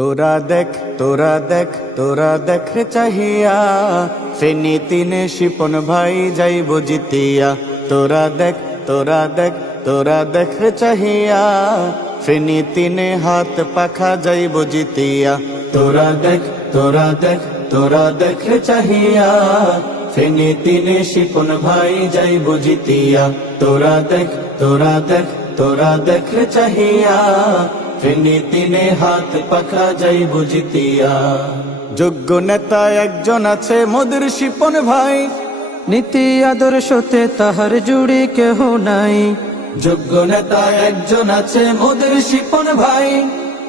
তোরা দেখ তোরা দেখ তোরা দেখ রে চাহিয়া, ফেনী তিনে শিপন ভাই যাইব জিতিয়া। তোরা দেখ তোরা দেখ তোরা দেখ রে চাহিয়া, ফেনী তিনে হাত পাখা যাইব জিতিয়া। তোরা দেখ তোরা দেখ তোরা দেখ রে চাহিয়া, ফেনী তিনে শিপন ভাই যাইব জিতিয়া। তোরা দেখ তোরা দেখ তোরা দেখ রে চাহিয়া, ফেনী তিনে হাত পাখা যাইব জিতিয়া। যোগ্য নেতা একজন আছে মোদের শিপন ভাই, নীতি আদর্শতে তাহার জুড়ি কেহ নাই। যোগ্য নেতা একজন আছে মোদের শিপন ভাই,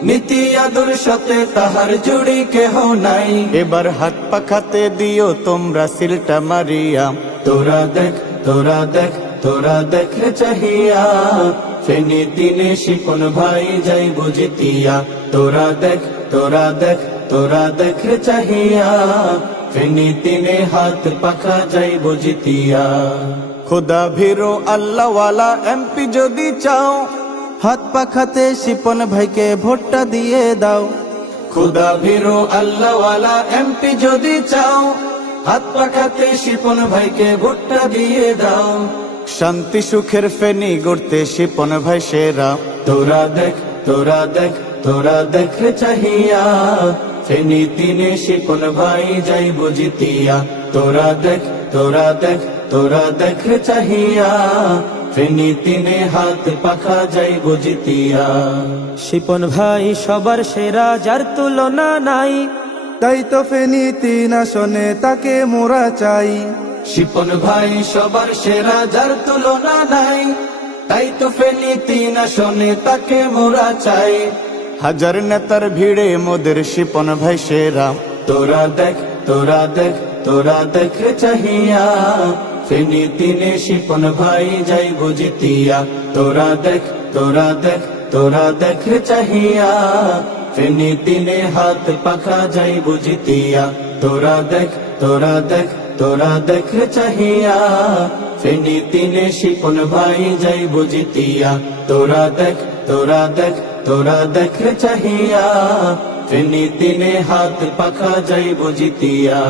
নীতি আদর্শতে তাহার জুড়ি কেহ নাই। এবার হাত পাখাতে দিও তোমরা সিলটা মারিয়া। তোরা দেখ তোরা দেখ তোরা দেখ রে চাহিয়া, ফেনী তিনে শিপন ভাই যাইব জিতিয়া। তোরা দেখ তোরা দেখ তোরা দেখ রে চাহিয়া, ফেনী তিনে হাত পাখা যাইব জিতিয়া। খোদা ভীরু আল্লাহওয়ালা এমপি যদি চাও, হাত পাখাতে শিপন ভাইকে ভোটটা দিয়ে দাও। খোদা ভীরু আল্লাহওয়ালা এমপি যদি চাও, হাত পাখাতে শিপন ভাইকে ভোটটা দিয়ে দাও। শান্তি সুখের ফেনী গড়তে শিপন ভাই সেরা। তোরা দেখ তোরা দেখ তোরা দেখ রে চাহিয়া, ফেনী তিনে শিপন ভাই যাইব জিতিয়া। তোরা দেখ তোরা দেখ তোরা দেখ রে চাহিয়া, ফেনী তিনে হাত পাখা যাইব জিতিয়া। শিপন ভাই সবার সেরা, যার তুলনা নাই। তাই তো ফেনী তিন আসনে তাকে মোরা চাই। শিপন ভাই সবার সেরা, যার তুলনা নাই। তাই তো ফেনী তিন আসনে তাকে মোরা চাই। হাজার নেতার ভিড়ে মোদের শিপন ভাই সেরা। তোরা দেখ তোরা দেখ তোরা দেখ রে চাহিয়া, ফেনী তিনে শিপন ভাই যাইব জিতিয়া। তোরা দেখ তোরা দেখ তোরা দেখ রে চাহিয়া, ফেনী তিনে হাত পাখা যাইব জিতিয়া। তোরা দেখ তোরা দেখ তোরা দেখ রে চাহিয়া, ফেনী তিনে শিপন ভাই যাইব জিতিয়া। তোরা দেখ তোরা দেখ তোরা দেখ রে চাহিয়া, ফেনী তিনে হাত পাখা যাইব জিতিয়া।